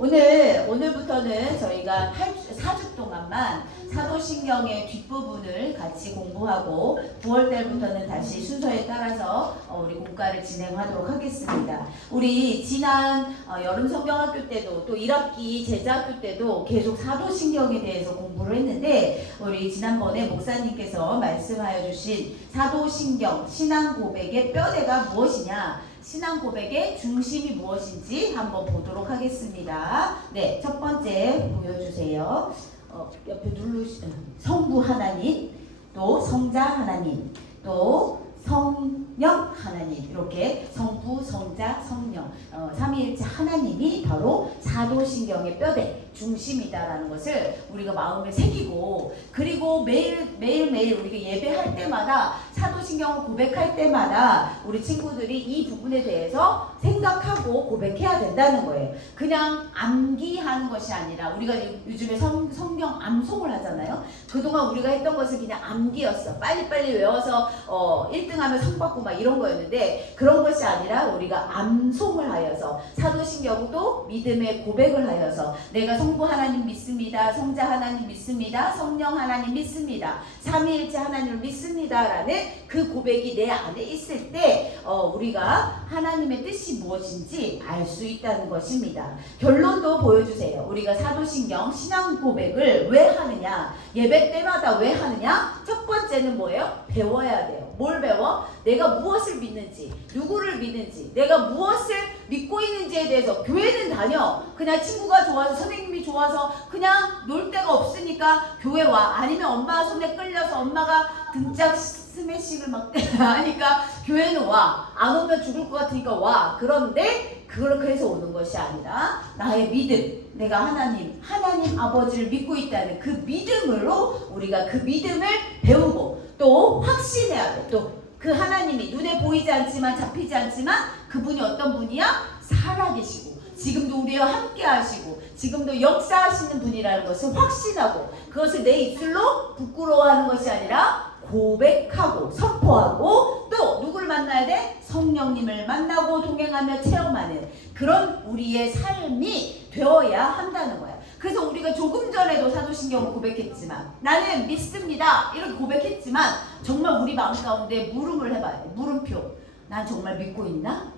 오늘부터는 저희가 4주 동안만 사도신경의 뒷부분을 같이 공부하고 9월달부터는 다시 순서에 따라서 우리 공과를 진행하도록 하겠습니다. 우리 지난 여름 성경학교 때도 또 1학기 제자학교 때도 계속 사도신경에 대해서 공부를 했는데 우리 지난번에 목사님께서 말씀하여 주신 사도신경 신앙 고백의 뼈대가 무엇이냐, 신앙 고백의 중심이 무엇인지 한번 보도록 하겠습니다. 네, 첫 번째 보여주세요. 옆에 성부 하나님, 또 성자 하나님, 또 성령 하나님, 이렇게 성부, 성자, 성령, 삼위일체 하나님이 바로 사도신경의 뼈대, 중심이다라는 것을 우리가 마음에 새기고, 그리고 매일매일 우리가 예배할 때마다 사도신경을 고백할 때마다 우리 친구들이 이 부분에 대해서 생각하고 고백해야 된다는 거예요. 그냥 암기하는 것이 아니라, 우리가 요즘에 성경 암송을 하잖아요. 그동안 우리가 했던 것은 그냥 암기였어. 빨리빨리 외워서 1등하면 상 받고 막 이런 거였는데, 그런 것이 아니라 우리가 암송을 하여서 사도신경도 믿음의 고백을 하여서 내가 성부 하나님 믿습니다, 성자 하나님 믿습니다, 성령 하나님 믿습니다, 삼위일체 하나님을 믿습니다 라는 그 고백이 내 안에 있을 때 우리가 하나님의 뜻이 무엇인지 알 수 있다는 것입니다. 결론도 보여주세요. 우리가 사도신경 신앙 고백을 왜 하느냐, 예배 때마다 왜 하느냐? 첫 번째는 뭐예요? 배워야 돼요. 뭘 배워? 내가 무엇을 믿는지, 누구를 믿는지, 내가 무엇을 믿고 있는지에 대해서. 교회는 다녀. 그냥 친구가 좋아서, 선생님이 좋아서 그냥 놀 데가 없으니까 교회 와. 아니면 엄마 손에 끌려서 엄마가 등짝 스매싱을 막 하니까 교회는 와. 안 오면 죽을 것 같으니까 와. 그런데 그래서 오는 것이 아니라 나의 믿음, 내가 하나님 아버지를 믿고 있다는 그 믿음으로 우리가 그 믿음을 배우고 또 확신해야 돼. 또 그 하나님이 눈에 보이지 않지만, 잡히지 않지만 그분이 어떤 분이야? 살아계시고 지금도 우리와 함께 하시고 지금도 역사하시는 분이라는 것을 확신하고, 그것을 내 입술로 부끄러워하는 것이 아니라 고백하고 선포하고, 또 누구를 만나야 돼? 성령님을 만나고 동행하며 체험하는 그런 우리의 삶이 되어야 한다는 거야. 그래서 우리가 조금 전에도 사도신경을 고백했지만, 나는 믿습니다 이렇게 고백했지만, 정말 우리 마음 가운데 물음을 해봐야 돼. 물음표. 난 정말 믿고 있나?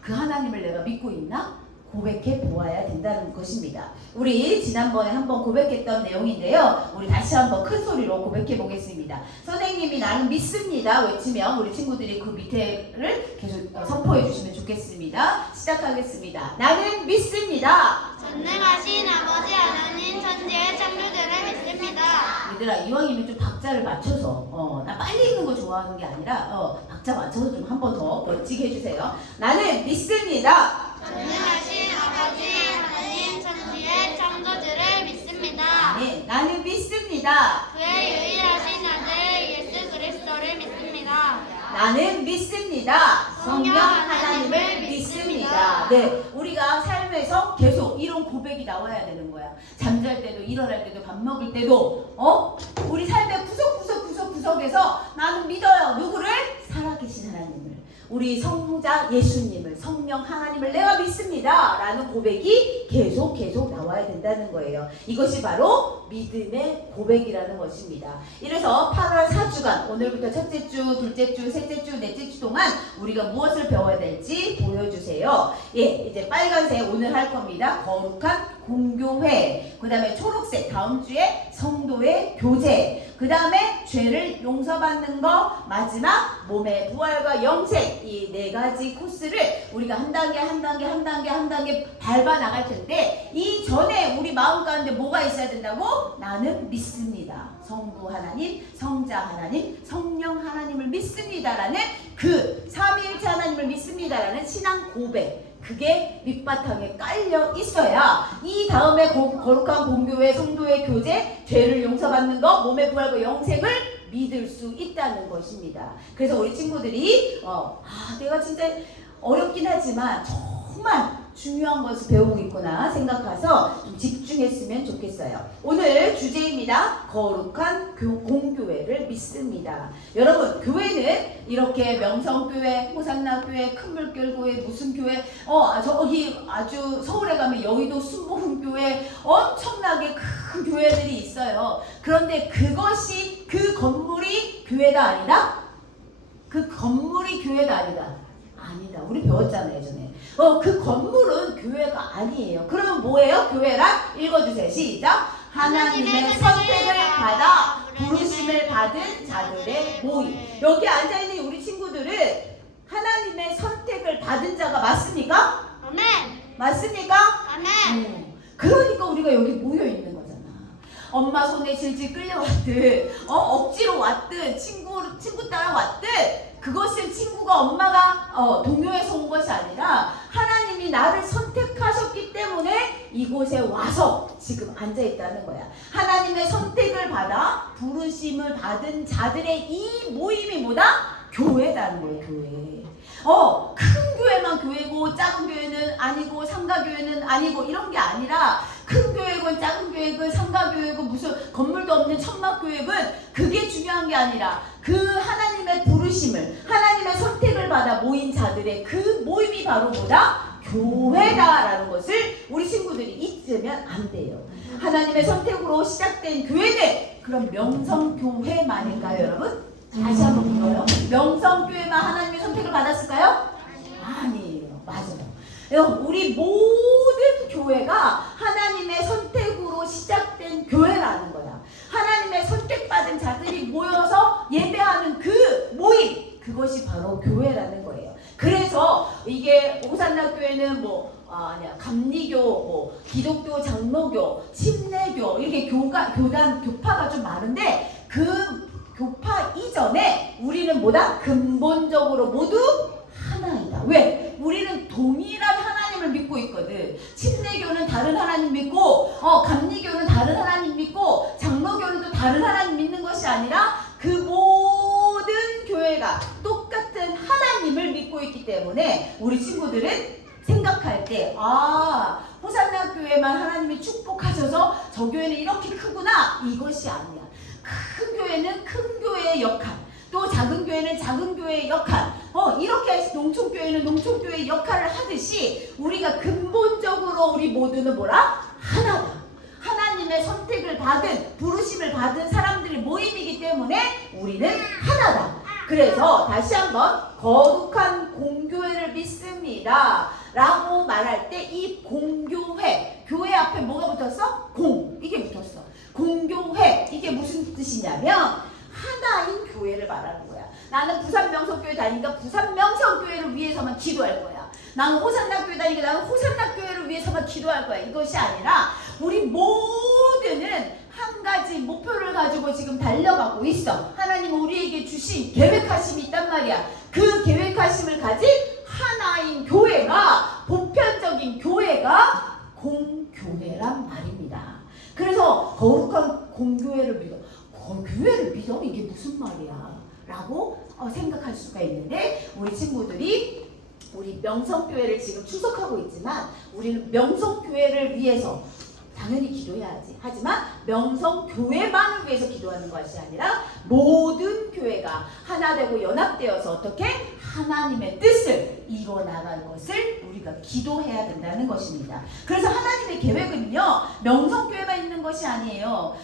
그 하나님을 내가 믿고 있나? 고백해 보아야 된다는 것입니다. 우리 지난번에 한번 고백했던 내용인데요. 우리 다시 한번 큰 소리로 고백해 보겠습니다. 선생님이 나는 믿습니다 외치면 우리 친구들이 그 밑에를 계속 선포해 주시면 좋겠습니다. 시작하겠습니다. 나는 믿습니다. 전능하신 아버지 하나님 천지의 창조주를 믿습니다. 얘들아, 이왕이면 좀 박자를 맞춰서 나 빨리 읽는 거 좋아하는 게 아니라 박자 맞춰서 좀 한 번 더 멋지게 해주세요. 나는 믿습니다. 전능하신 아버지 하나님 천지의 창조주를 믿습니다. 네, 나는 믿습니다. 그의 유일하신 아들 예수 그리스도를 믿습니다. 나는 믿습니다. 성령 하나님을 하나님을 믿습니다. 네, 우리가 삶에서 계속 이런 고백이 나와야 되는 거야. 잠잘 때도, 일어날 때도, 밥 먹을 때도, 우리 삶의 구석구석에서 나는 믿어요. 누구를? 살아계신 하나님을. 우리 성자 예수님을, 성령 하나님을 내가 믿습니다 라는 고백이 계속 나와야 된다는 거예요. 이것이 바로 믿음의 고백이라는 것입니다. 이래서 8월 4주간, 오늘부터 첫째 주, 둘째 주, 셋째 주, 넷째 주 동안 우리가 무엇을 배워야 될지 보여주세요. 예, 이제 빨간색 오늘 할 겁니다. 거룩한 공교회, 그 다음에 초록색 다음 주에 성도의 교제, 그 다음에 죄를 용서받는 거, 마지막 몸의 부활과 영생, 이 네 가지 코스를 우리가 한 단계 밟아 나갈 텐데, 이 전에 우리 마음 가운데 뭐가 있어야 된다고? 나는 믿습니다. 성부 하나님, 성자 하나님, 성령 하나님을 믿습니다라는 그 삼위일체 하나님을 믿습니다라는 신앙 고백, 그게 밑바탕에 깔려 있어야 이 다음에 거룩한 공교회, 성도의 교제, 죄를 용서받는 것, 몸의 부활과 영생을 믿을 수 있다는 것입니다. 그래서 우리 친구들이 내가 진짜 어렵긴 하지만 정말 중요한 것을 배우고 있구나 생각해서 좀 집중해 집중했으면 좋겠어요. 오늘 주제입니다. 거룩한 공교회를 믿습니다. 여러분, 교회는 이렇게 명성교회, 호산나교회, 큰물결교회, 무슨 교회, 저기 아주 서울에 가면 여의도 순복음교회 엄청나게 큰 교회들이 있어요. 그런데 그것이 그 건물이 교회가 아니다? 그 건물이 교회가 아니다. 아니다. 우리 배웠잖아요, 예전에. 그 건물은 교회가 아니에요. 그러면 뭐예요? 교회란? 읽어주세요. 시작. 하나님의 선택을 받아 부르심을 받은 자들의 모임. 여기 앉아있는 우리 친구들은 하나님의 선택을 받은 자가 맞습니까? 아멘. 맞습니까? 아멘. 그러니까 우리가 여기 모여있는 거잖아. 엄마 손에 질질 끌려왔든 억지로 왔든 친구 따라 왔든 그것은 친구가 엄마가 동요해서 온 것이 아니라 하나님이 나를 선택하셨기 때문에 이곳에 와서 지금 앉아있다는 거야. 하나님의 선택을 받아 부르심을 받은 자들의 이 모임이 뭐다? 교회라는 거예요. 교회. 큰 교회만 교회고 작은 교회는 아니고 상가교회는 아니고 이런 게 아니라 큰 교회건 작은 교회건 상가교회건 무슨 건물도 없는 천막교회건 그게 중요한 게 아니라 그 하나님의 부르심을 하나님의 선택을 받아 모인 자들의 그 모임이 바로 뭐다? 교회다라는 것을 우리 친구들이 잊으면 안 돼요. 하나님의 선택으로 시작된 교회는 그럼 명성교회만일까요, 여러분? 다시 한번 불러요. 명성교회만 하나님의 선택을 받았을까요? 아니에요. 맞아요. 우리 모든 교회가 하나님의 선택으로 시작된 교회라는 거야. 하나님의 선택받은 자들이 모여서 예배하는 그 모임, 그것이 바로 교회라는 거예요. 그래서 이게 호산나 교회는 감리교, 기독교 장로교, 침례교 이렇게 교파가 좀 많은데 그 교파 이전에 우리는 뭐다? 근본적으로 모두 하나이다. 왜? 우리는 동일한 하나님을 믿고 있거든. 침례교는 다른 하나님 믿고 감리교는 다른 하나님 믿고 장로교는 또 다른 하나님 믿는 것이 아니라 그 모든 교회가 똑같은 하나님을 믿고 있기 때문에 우리 친구들은 생각할 때 호산나 교회만 하나님이 축복하셔서 저 교회는 이렇게 크구나 이것이 아니야. 큰 교회는 큰 교회의 역할, 또 작은 교회는 작은 교회의 역할, 이렇게 농촌교회는 농촌교회의 역할을 하듯이 우리가 근본적으로 우리 모두는 뭐라? 하나다. 하나님의 선택을 받은, 부르심을 받은 사람들의 모임이기 때문에 우리는 하나다. 그래서 다시 한번 거룩한 공교회를 믿습니다 라고 말할 때 이 공교회, 교회 앞에 뭐가 붙었어? 이게 붙었어. 공교회, 이게 무슨 뜻이냐면 하나인 교회를 말하는 거야. 나는 부산 명성교회 다니니까 부산 명성교회를 위해서만 기도할 거야. 나는 호산나 교회 다니니까 나는 호산나 교회를 위해서만 기도할 거야. 이것이 아니라 우리 모두는 한 가지 목표를 가지고 지금 달려가고 있어. 하나님 우리에게 주신 계획하심이 있단 말이야. 그 계획하심을 가진 하나인 교회가, 보편적인 교회가 공교회란 말입니다. 그래서 거룩한 공교회를 믿어. 교회를 믿어? 이게 무슨 말이야? 라고 생각할 수가 있는데 우리 친구들이 우리 명성교회를 지금 추석하고 있지만 우리는 명성교회를 위해서 당연히 기도해야지. 하지만 명성교회만을 위해서 기도하는 것이 아니라 모든 교회가 하나 되고 연합되어서 어떻게 하나님의 뜻을 이뤄나갈 것을 우리가 기도해야 된다는 것입니다. 그래서 하나님의 계획은요, 명성교회만 있는 것이 아니에요.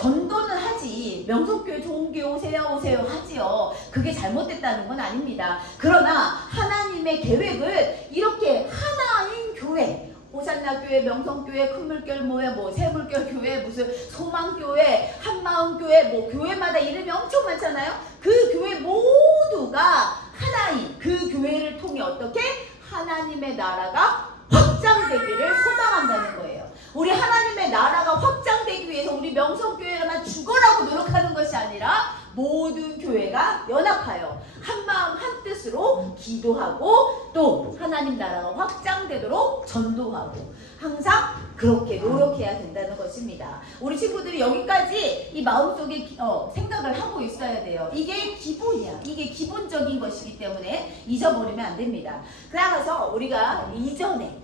전도는 하지. 명성교회 좋은 교회 오세요 하지요. 그게 잘못됐다는 건 아닙니다. 그러나 하나님의 계획은 이렇게 하나인 교회, 호산나 교회, 명성교회, 큰물결 모회, 새물결 교회, 무슨 소망교회, 한마음교회, 교회마다 이름이 엄청 많잖아요. 그 교회 모두가 하나인 그 교회를 통해 어떻게 하나님의 나라가 확장되기를 소망한다는 거예요. 우리 하나님의 나라가 확장되기 위해서 우리 명성교회만 죽어라고 노력하는 것이 아니라 모든 교회가 연합하여 한마음 한뜻으로 기도하고 또 하나님 나라가 확장되도록 전도하고 항상 그렇게 노력해야 된다는 것입니다. 우리 친구들이 여기까지 이 마음속에 생각을 하고 있어야 돼요. 이게 기본이야. 이게 기본적인 것이기 때문에 잊어버리면 안 됩니다. 그래서 우리가 이전에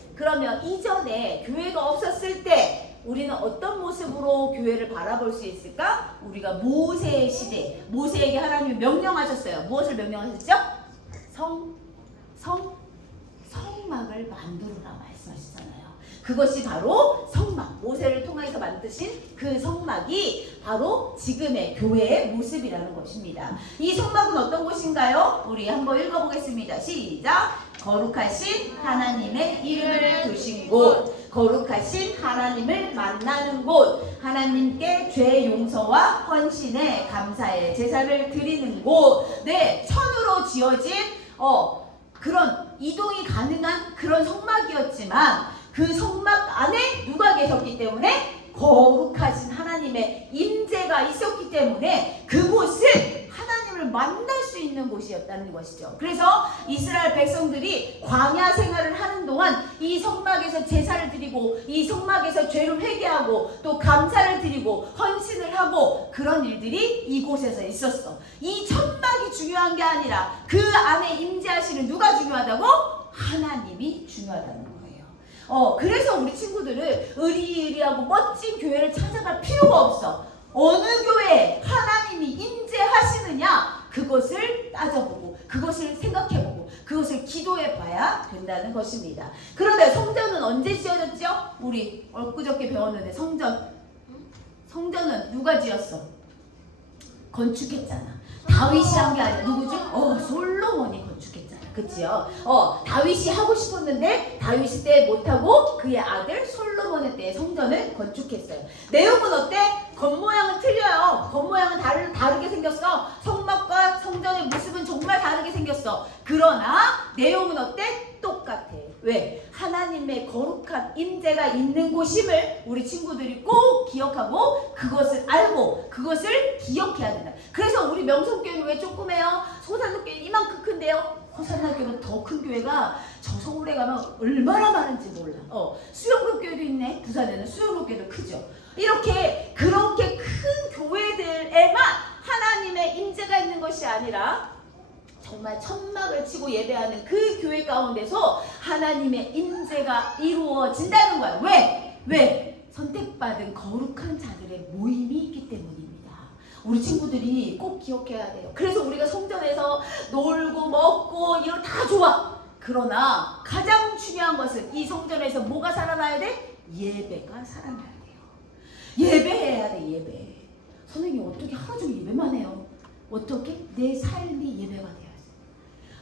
교회가 없었을 때 우리는 어떤 모습으로 교회를 바라볼 수 있을까? 우리가 모세의 시대, 모세에게 하나님이 명령하셨어요. 무엇을 명령하셨죠? 성막을 만들어라 말씀하시잖아요. 그것이 바로 성막, 모세를 통해서 만드신 그 성막이 바로 지금의 교회의 모습이라는 것입니다. 이 성막은 어떤 곳인가요? 우리 한번 읽어보겠습니다. 시작! 거룩하신 하나님의 이름을 두신 곳, 거룩하신 하나님을 만나는 곳, 하나님께 죄 용서와 헌신에 감사의 제사를 드리는 곳. 네, 천으로 지어진 그런 이동이 가능한 그런 성막이었지만 그 성막 안에 누가 계셨기 때문에 거룩하신 하나님의 임재가 있었기 때문에 그곳은 하나님을 만날 수 있는 곳이었다는 것이죠. 그래서 이스라엘 백성들이 광야 생활을 하는 동안 이 성막에서 제사를 드리고 이 성막에서 죄를 회개하고 또 감사를 드리고 헌신을 하고 그런 일들이 이곳에서 있었어. 이 천막이 중요한 게 아니라 그 안에 임재하시는 누가 중요하다고? 하나님이 중요하다는 거예요. 그래서 우리 친구들은 의리의리하고 멋진 교회를 찾아갈 필요가 없어. 어느 교회에 하나님이 임재하시느냐 그것을 따져보고 그것을 생각해보고 그것을 기도해봐야 된다는 것입니다. 그런데 성전은 언제 지어졌죠? 우리 엊그저께 배웠는데 성전은 누가 지었어? 건축했잖아. 다윗이 한 게 아니라 누구죠? 솔로몬이 건축했잖아. 그치요? 다윗이 하고 싶었는데 다윗이 때 못하고 그의 아들 솔로몬의 때에 성전을 건축했어요. 내용은 어때? 겉모양은 틀려요. 겉모양은 다르게 생겼어. 성막과 성전의 모습은 정말 다르게 생겼어. 그러나 내용은 어때? 똑같아. 왜? 하나님의 거룩한 임재가 있는 곳임을 우리 친구들이 꼭 기억하고 그것을 알고 그것을 기억해야 된다. 그래서 우리 명성교회는 왜 조그매요? 소산교회는 이만큼 큰데요? 호산교회는 더 큰 교회가 저 서울에 가면 얼마나 많은지 몰라. 수영국 교회도 있네. 부산에는 수영국 교회도 크죠. 그렇게 큰 교회들에만 하나님의 임재가 있는 것이 아니라 정말 천막을 치고 예배하는 그 교회 가운데서 하나님의 임재가 이루어진다는 거야. 왜? 선택받은 거룩한 자들의 모임이 있기 때문입니다. 우리 친구들이 꼭 기억해야 돼요. 그래서 우리가 성전에서 놀고 먹고 이런 다 좋아. 그러나 가장 중요한 것은 이 성전에서 뭐가 살아나야 돼? 예배가 살아나야 돼요. 예배해야 돼. 예배. 선생님 어떻게 하루 종일 예배만 해요? 어떻게? 내 삶이 예배가 돼야지.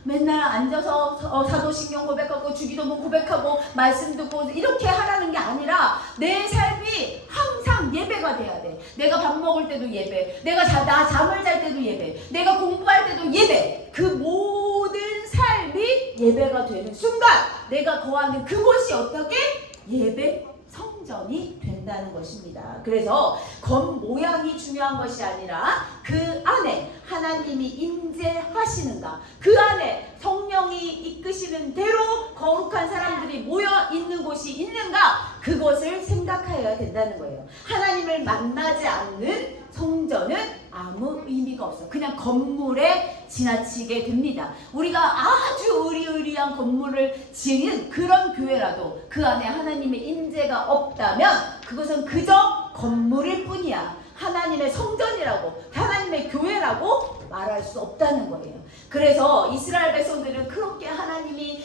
맨날 앉아서 사도신경 고백하고 주기도문 고백하고 말씀 듣고 이렇게 하라는 게 아니라 내 삶이 항상 예배가 돼야 돼. 내가 밥 먹을 때도 예배, 내가 잠을 잘 때도 예배, 내가 공부할 때도 예배. 그 모든 삶이 예배가 되는 순간 내가 거하는 그곳이 어떻게? 예배 성전이 된다는 것입니다. 그래서 겉모양이 중요한 것이 아니라 그 안에 하나님이 임재하시는가, 그 안에 성령이 이끄시는 대로 거룩한 사람들이 모여 있는 곳이 있는가, 그것을 생각해야 된다는 거예요. 하나님을 만나지 않는 성전은 아무 의미가 없어. 그냥 건물에 지나치게 됩니다. 우리가 아주 의리의리한 건물을 지은 그런 교회라도 그 안에 하나님의 임재가 없다면 그것은 그저 건물일 뿐이야. 하나님의 성전이라고, 하나님의 교회라고 말할 수 없다는 거예요. 그래서 이스라엘 백성들은 그렇게 하나님이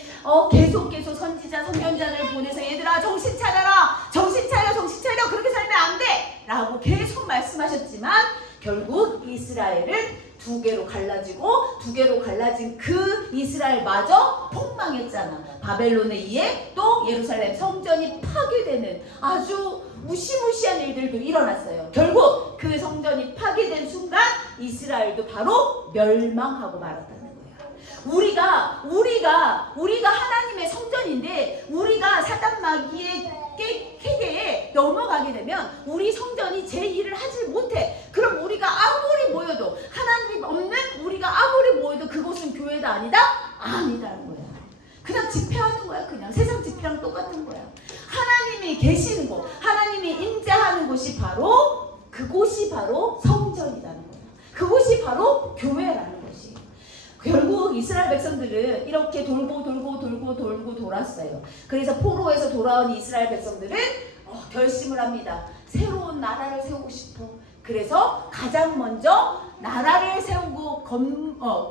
계속 선지자, 선견자를 보내서 얘들아 정신 차려라, 정신 차려, 정신 차려, 그렇게 살면 안 돼! 라고 계속 말씀하셨지만 결국 이스라엘은 두 개로 갈라진 그 이스라엘마저 폭망했잖아. 바벨론에 의해 또 예루살렘 성전이 파괴되는 아주 무시무시한 일들도 일어났어요. 결국 그 성전이 파괴된 순간 이스라엘도 바로 멸망하고 말았다는 거야. 우리가 하나님의 성전인데 우리가 사단 마귀의 캐계에 넘어가게 되면 우리 성전이 제 일을 하지 못해. 그럼 우리가 아무리 모여도, 하나님 없는 우리가 아무리 모여도 그곳은 교회가 아니다? 아니다는 거야. 그냥 집회하는 거야. 그냥 세상 집회랑 똑같은 거야. 하나님이 계시는 곳, 하나님이 임재하는 곳이 바로, 그곳이 바로 성전이라는 거야. 그곳이 바로 교회라는 것이. 결국 이스라엘 백성들은 이렇게 돌고 돌았어요. 그래서 포로에서 돌아온 이스라엘 백성들은 결심을 합니다. 새로운 나라를 세우고 싶어. 그래서 가장 먼저 나라를 세우고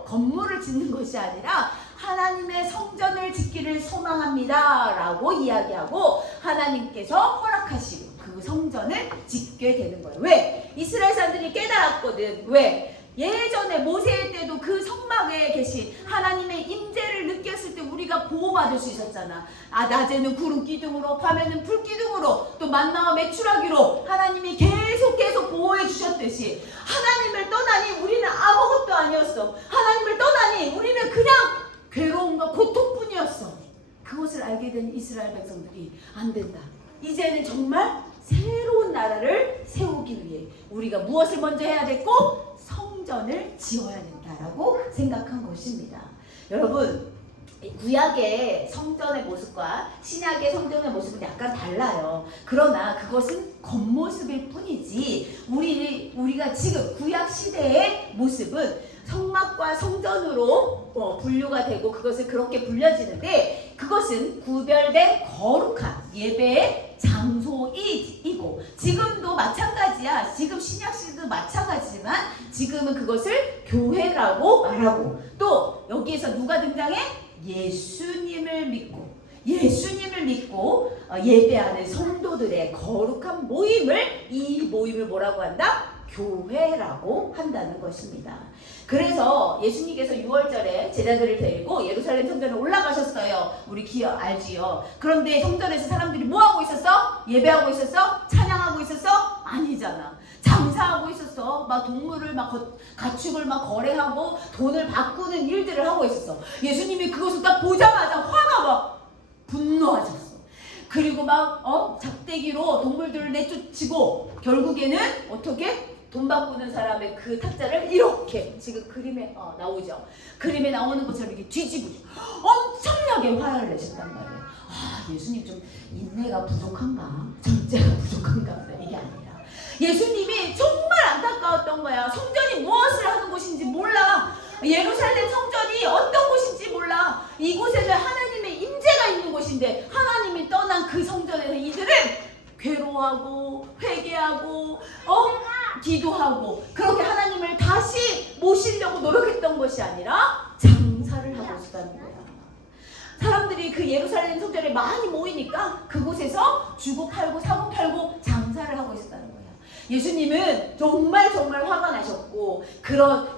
건물을 짓는 것이 아니라 하나님의 성전을 짓기를 소망합니다 라고 이야기하고 하나님께서 허락하시고 그 성전을 짓게 되는 거예요. 왜? 이스라엘 사람들이 깨달았거든. 왜? 예전에 모세 때도 그 성막에 계신 하나님의 임재를 느꼈을 때 우리가 보호받을 수 있었잖아. 낮에는 구름 기둥으로, 밤에는 불 기둥으로, 또 만나와 메추라기로 하나님이 계속 보호해 주셨듯이 하나님을 떠나니 우리는 아무것도 아니었어. 하나님을 떠나니 우리는 그냥 괴로움과 고통뿐이었어. 그것을 알게 된 이스라엘 백성들이 안 된다. 이제는 정말 새로운 나라를 세우기 위해 우리가 무엇을 먼저 해야 됐고? 성전을 지어야 된다라고 생각한 것입니다. 여러분, 구약의 성전의 모습과 신약의 성전의 모습은 약간 달라요. 그러나 그것은 겉모습일 뿐이지 우리가 지금 구약 시대의 모습은 성막과 성전으로 분류가 되고 그것을 그렇게 불려지는데 그것은 구별된 거룩한 예배의 장소이고 지금도 마찬가지야. 지금 신약 시대도 마찬가지지만 지금은 그것을 교회라고 말하고 또 여기에서 누가 등장해? 예수님을 믿고 예배하는 성도들의 거룩한 모임을 이 모임을 뭐라고 한다? 교회라고 한다는 것입니다. 그래서 예수님께서 6월절에 제자들을 데리고 예루살렘 성전에 올라가셨어요. 우리 알지요? 그런데 성전에서 사람들이 뭐하고 있었어? 예배하고 있었어? 찬양하고 있었어? 아니잖아. 장사하고 있었어. 막 동물을 가축을 거래하고 돈을 바꾸는 일들을 하고 있었어. 예수님이 그것을 딱 보자마자 화가 막 분노하셨어. 그리고 작대기로 동물들을 내쫓고 결국에는 어떻게? 돈 바꾸는 사람의 그 탁자를 이렇게 지금 그림에 나오죠. 그림에 나오는 것처럼 이렇게 뒤집으죠. 엄청나게 화를 내셨단 말이에요. 예수님 좀 인내가 부족한가? 절제가 부족한가? 이게 아니라 예수님이 정말 안타까웠던 거야. 성전이 무엇을 하는 곳인지 몰라. 예루살렘 성전이 어떤 곳인지 몰라. 이곳에는 하나님의 임재가 있는 곳인데 하나님이 떠난 그 성전에서 이들은 괴로워하고 회개하고 기도하고 그렇게 하나님을 다시 모시려고 노력했던 것이 아니라 장사를 하고 있었다는 거야. 사람들이 그 예루살렘 성전에 많이 모이니까 그곳에서 주고 팔고 사고 팔고 장사를 하고 있었다는 거야. 예수님은 정말 화가 나셨고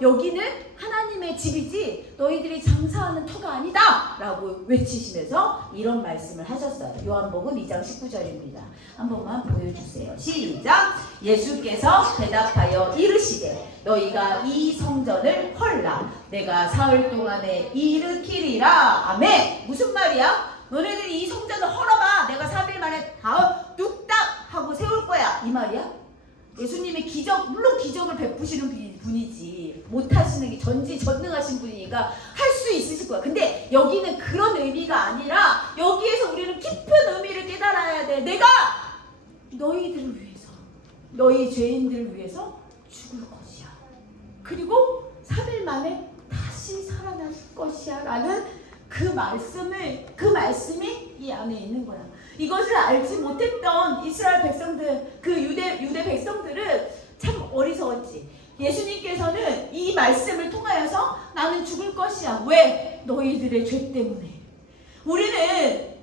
여기는 하나님의 집이지 너희들이 장사하는 터가 아니다 라고 외치시면서 이런 말씀을 하셨어요. 요한복음 2장 19절입니다. 한 번만 보여주세요. 시작! 예수께서 대답하여 이르시되 너희가 이 성전을 헐라 내가 사흘 동안에 일으키리라. 아멘. 무슨 말이야? 너네들이 이 성전을 헐어봐. 내가 3일 만에 다 뚝딱 하고 세울 거야. 이 말이야? 예수님이 물론 기적을 베푸시는 분이지 못하시는 게 전지전능하신 분이니까 할 수 있으실 거야. 근데 여기는 그런 의미가 아니라 여기에서 우리는 깊은 의미를 깨달아야 돼. 내가 너희들을 위해서 너희 죄인들을 위해서 죽을 것이야. 그리고 3일 만에 다시 살아나실 것이야 라는 그 말씀이 이 안에 있는 거야. 이것을 알지 못했던 이스라엘 백성들, 그 유대 백성들은 참 어리석었지. 예수님께서는 이 말씀을 통하여서 나는 죽을 것이야. 왜? 너희들의 죄 때문에. 우리는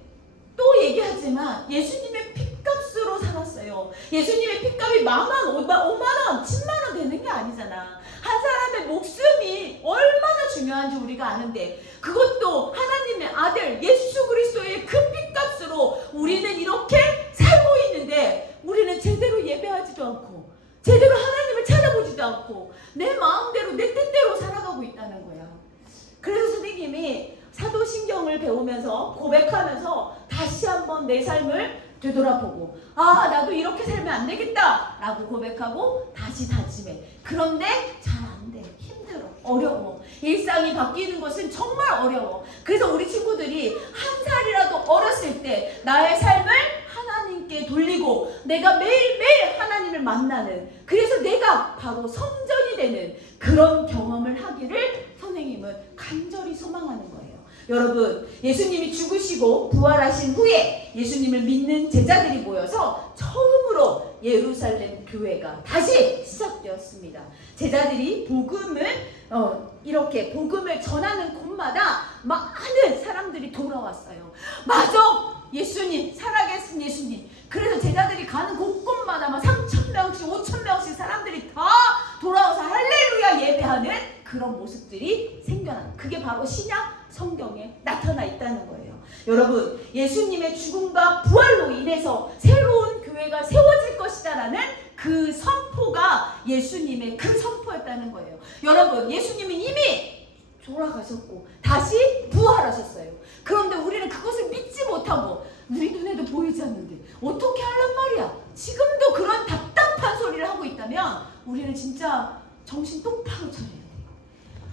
또 얘기하지만 예수님의 핏값으로 살았어요. 예수님의 핏값이 10,000원, 50,000원, 100,000원 되는 게 아니잖아. 한 사람의 목숨이 얼마나 중요한지 우리가 아는데 그것도 하나님의 아들 예수 그리스도의 그 핏값으로 우리는 이렇게 살고 있는데 우리는 제대로 예배하지도 않고 제대로 하나님을 찾아보지도 않고 내 마음대로 내 뜻대로 살아가고 있다는 거야. 그래서 선생님이 사도신경을 배우면서 고백하면서 다시 한번 내 삶을 되돌아보고 나도 이렇게 살면 안 되겠다 라고 고백하고 다시 다짐해. 그런데 잘 안 돼. 힘들어. 어려워. 일상이 바뀌는 것은 정말 어려워. 그래서 우리 친구들이 한 살이라도 어렸을 때 나의 삶을 하나님께 돌리고 내가 매일매일 하나님을 만나는 그래서 내가 바로 성전이 되는 그런 경험을 하기를 선생님은 간절히 소망하는 거예요. 여러분, 예수님이 죽으시고 부활하신 후에 예수님을 믿는 제자들이 모여서 처음으로 예루살렘 교회가 다시 시작되었습니다. 제자들이 이렇게 복음을 전하는 곳마다 많은 사람들이 돌아왔어요. 맞아! 예수님, 살아계신 예수님. 그래서 제자들이 가는 곳곳마다 3,000명씩 5,000명씩 사람들이 다 돌아와서 할렐루야 예배하는 그런 모습들이 생겨난, 그게 바로 신약 성경에 나타나 있다는 거예요. 여러분, 예수님의 죽음과 부활로 인해서 새로운 교회가 세워질 것이다라는 그 선포가 예수님의 그 선포였다는 거예요. 여러분, 예수님은 이미 돌아가셨고 다시 부활하셨어요. 그런데 우리는 그것을 믿지 못하고 우리 눈에도 보이지 않는데 어떻게 하란 말이야? 지금도 그런 답답한 소리를 하고 있다면 우리는 진짜 정신 똑바로 차려야 돼.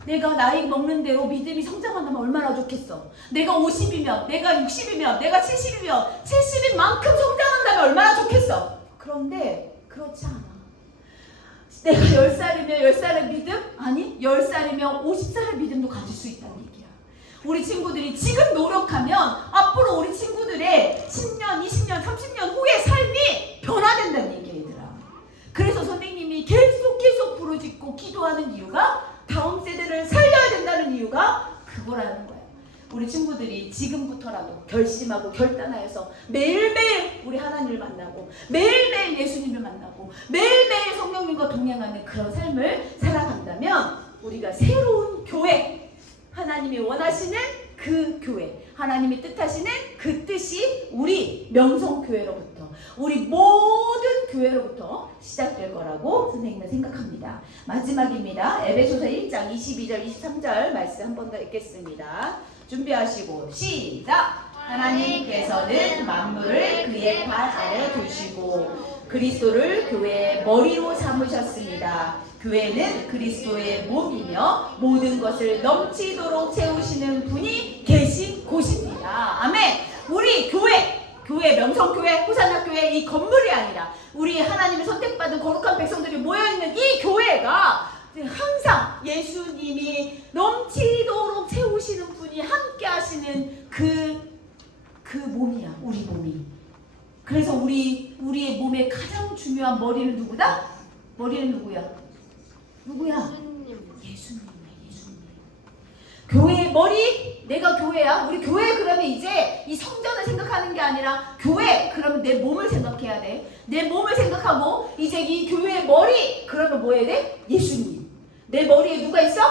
내가 나이 먹는 대로 믿음이 성장한다면 얼마나 좋겠어. 내가 50이면, 내가 60이면, 내가 70이면 70인 만큼 성장한다면 얼마나 좋겠어. 그런데 그렇지 않아. 내가 10살이면 10살의 믿음? 아니, 10살이면 50살의 믿음도 가질 수 있다는 얘기야. 우리 친구들이 지금 노력하면 앞으로 우리 친구들의 10년, 20년, 30년 후의 삶이 변화된다는 얘기야, 얘들아. 그래서 선생님이 계속 부르짖고 기도하는 이유가 다음 세대를 살려야 된다는 이유가 그거라는 거예요. 우리 친구들이 지금부터라도 결심하고 결단하여서 매일매일 우리 하나님을 만나고 매일매일 예수님을 만나고 매일매일 성령님과 동행하는 그런 삶을 살아간다면 우리가 새로운 교회, 하나님이 원하시는 그 교회, 하나님이 뜻하시는 그 뜻이 우리 명성교회로부터, 우리 모든 교회로부터 시작될 거라고 선생님은 생각합니다. 마지막입니다. 에베소서 1장 22절 23절 말씀 한 번 더 읽겠습니다. 준비하시고 시작! 하나님께서는 만물을 그의 발 아래 두시고 그리스도를 교회의 머리로 삼으셨습니다. 교회는 그리스도의 몸이며 모든 것을 넘치도록 채우시는 분이 계신 곳입니다. 아멘. 우리 교회 명성교회, 호산나교회 이 건물이 아니라 우리 하나님의 선택받은 거룩한 백성들이 모여있는 이 교회가 항상 예수님이 넘치도록 채우시는 분이 함께 하시는 그 몸이야. 우리 몸이. 그래서 우리의 몸의 가장 중요한 머리는 누구다? 머리는 누구야? 예수님이야. 교회의 머리, 내가 교회야. 우리 교회 그러면 이제 이 성전을 생각하는 게 아니라 교회 그러면 내 몸을 생각해야 돼. 내 몸을 생각하고 이제 이 교회의 머리 그러면 뭐 해야 돼? 예수님. 내 머리에 누가 있어?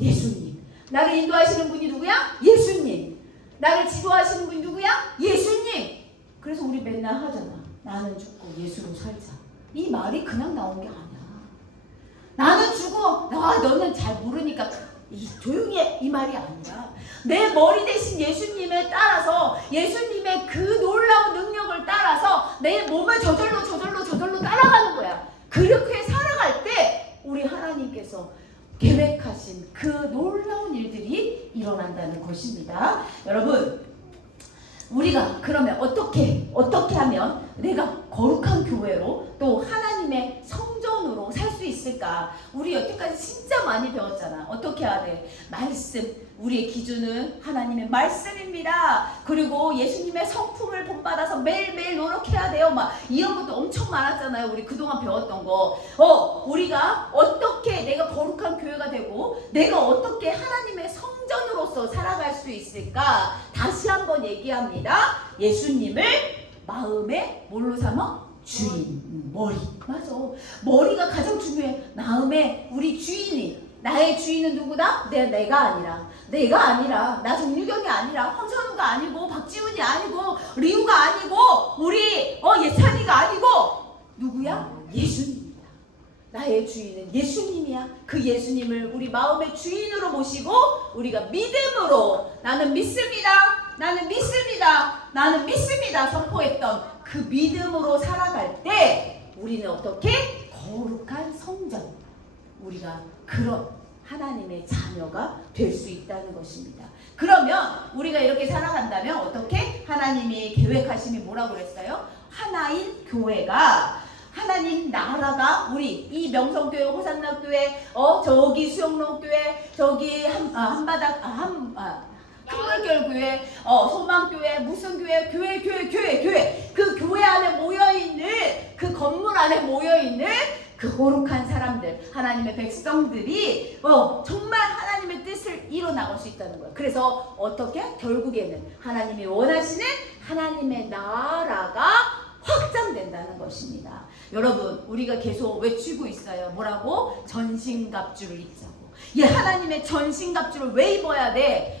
예수님. 나를 인도하시는 분이 누구야? 예수님. 나를 지도하시는 분이 누구야? 예수님. 그래서 우리 맨날 하잖아. 나는 죽고 예수로 살자. 이 말이 그냥 나온 게 아니야. 나는 죽어. 너는 잘 모르니까 조용히 해. 이 말이 아니라 내 머리 대신 예수님에 따라서 예수님의 그 놀라운 능력을 따라서 내 몸을 저절로 따라가는 거야. 그렇게 살아갈 때 우리 하나님께서 계획하신 그 놀라운 일들이 일어난다는 것입니다. 여러분, 우리가 그러면 어떻게 하면 내가 거룩한 교회로 또 하나님의 성전으로 살 수 있을까? 우리 여태까지 진짜 많이 배웠잖아. 어떻게 해야 돼? 말씀. 우리의 기준은 하나님의 말씀입니다. 그리고 예수님의 성품을 본받아서 매일매일 노력해야 돼요. 이런 것도 엄청 많았잖아요. 우리 그동안 배웠던 거. 우리가 어떻게 내가 거룩한 교회가 되고 내가 어떻게 하나님의 성전으로서 살아갈 수 있을까? 다시 한번 얘기합니다. 예수님을 마음에 뭘로 삼아? 주인. 머리. 맞아. 머리가 가장 중요해. 마음에 우리 주인이. 나의 주인은 누구다? 내가 아니라 나 정유경이 아니라 황선우가 아니고 박지훈이 아니고 리우가 아니고 우리 예찬이가 아니고 누구야? 예수님이다. 나의 주인은 예수님이야. 그 예수님을 우리 마음의 주인으로 모시고 우리가 믿음으로 나는 믿습니다 선포했던 그 믿음으로 살아갈 때 우리는 어떻게? 거룩한 성전, 우리가 그런 하나님의 자녀가 될 수 있다는 것입니다. 그러면 우리가 이렇게 살아간다면 어떻게? 하나님이 계획하심이 뭐라고 그랬어요? 하나인 교회가, 하나님 나라가 우리 이 명성교회, 호산나교회, 저기 수영로교회, 저기 한바닥 풍물결교회, 소망교회, 무슨 교회, 교회. 그 교회 안에 모여있는, 그 건물 안에 모여있는 그 거룩한 사람들, 하나님의 백성들이 정말 하나님의 뜻을 이뤄나갈 수 있다는 거예요. 그래서 어떻게? 결국에는 하나님이 원하시는 하나님의 나라가 확장된다는 것입니다. 여러분, 우리가 계속 외치고 있어요. 뭐라고? 전신갑주를 입자고. 하나님의 전신갑주를 왜 입어야 돼?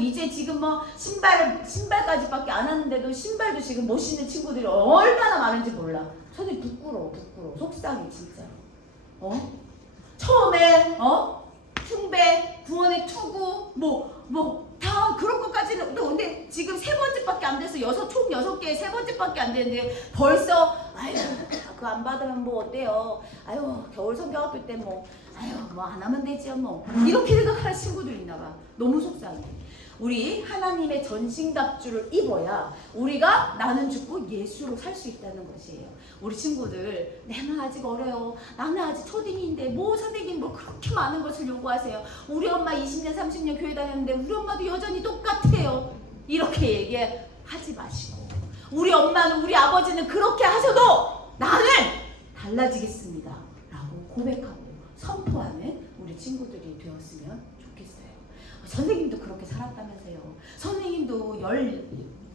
이제 지금 신발까지밖에 안 하는데도 신발도 지금 못 신는 친구들이 얼마나 많은지 몰라. 저는 부끄러워. 속상해, 진짜. 처음에, 흉배, 구원의 투구, 다 그런 것까지는, 근데 지금 3번째밖에 안 돼서 총 6개에 3번째밖에 안 되는데 벌써, 그거 안 받으면 어때요? 겨울 성경학교 때 안 하면 되지요, 이렇게 생각하는 친구들이 있나 봐. 너무 속상해. 우리 하나님의 전신갑주를 입어야 우리가 나는 죽고 예수로 살 수 있다는 것이에요. 우리 친구들, 내는 아직 어려요. 나는 아직 초딩인데 선생님 그렇게 많은 것을 요구하세요. 우리 엄마 20년 30년 교회 다녔는데 우리 엄마도 여전히 똑같아요. 이렇게 얘기하지 마시고, 우리 엄마는 우리 아버지는 그렇게 하셔도 나는 달라지겠습니다 라고 고백하고 선포하는 우리 친구들이 되었으면 좋겠어요. 선생님도 그렇게 살았다면서요. 선생님도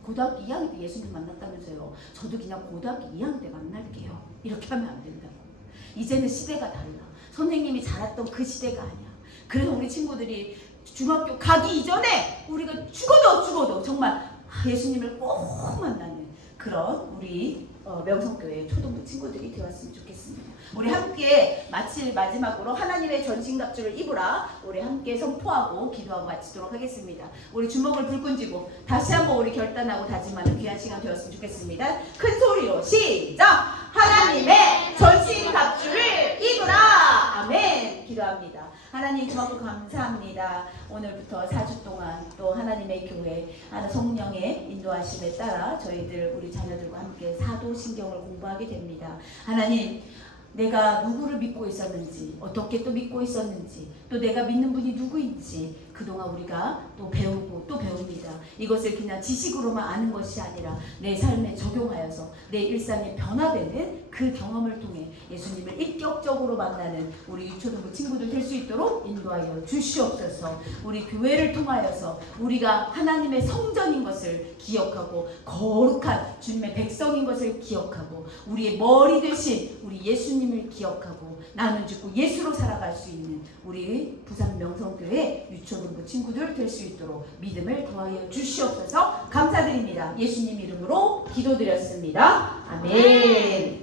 고등학교 2학년 때 예수님 만났다면서요. 저도 그냥 고등학교 2학년 때 만날게요. 이렇게 하면 안 된다고. 이제는 시대가 달라. 선생님이 자랐던 그 시대가 아니야. 그래서 우리 친구들이 중학교 가기 이전에 우리가 죽어도 정말 예수님을 꼭 만나는 그런 우리 명성교회 초등부 친구들이 되었으면 좋겠습니다. 우리 함께 마지막으로 하나님의 전신갑주를 입으라. 우리 함께 선포하고 기도하고 마치도록 하겠습니다. 우리 주먹을 불끈 쥐고 다시 한번 우리 결단하고 다짐하는 귀한 시간 되었으면 좋겠습니다. 큰 소리로 시작! 하나님의 전신갑주를 입으라. 아멘. 기도합니다. 하나님 고맙고 감사합니다. 오늘부터 4주 동안 또 하나님의 교회 성령의 인도하심에 따라 저희들 우리 자녀들과 함께 사도신경을 공부하게 됩니다. 하나님, 내가 누구를 믿고 있었는지, 어떻게 또 믿고 있었는지, 또 내가 믿는 분이 누구인지 그동안 우리가 또 배우고 또 배웁니다. 이것을 그냥 지식으로만 아는 것이 아니라 내 삶에 적용하여서 내 일상에 변화되는 그 경험을 통해 예수님을 인격적으로 만나는 우리 유초등부 친구들 될 수 있도록 인도하여 주시옵소서. 우리 교회를 통하여서 우리가 하나님의 성전인 것을 기억하고 거룩한 주님의 백성인 것을 기억하고 우리의 머리 되신 우리 예수님을 기억하고 나는 죽고 예수로 살아갈 수 있는 우리 부산 명성교회 유초등부 친구들 될 수 있도록 믿음을 더하여 주시옵소서. 감사드립니다. 예수님 이름으로 기도드렸습니다. 아멘.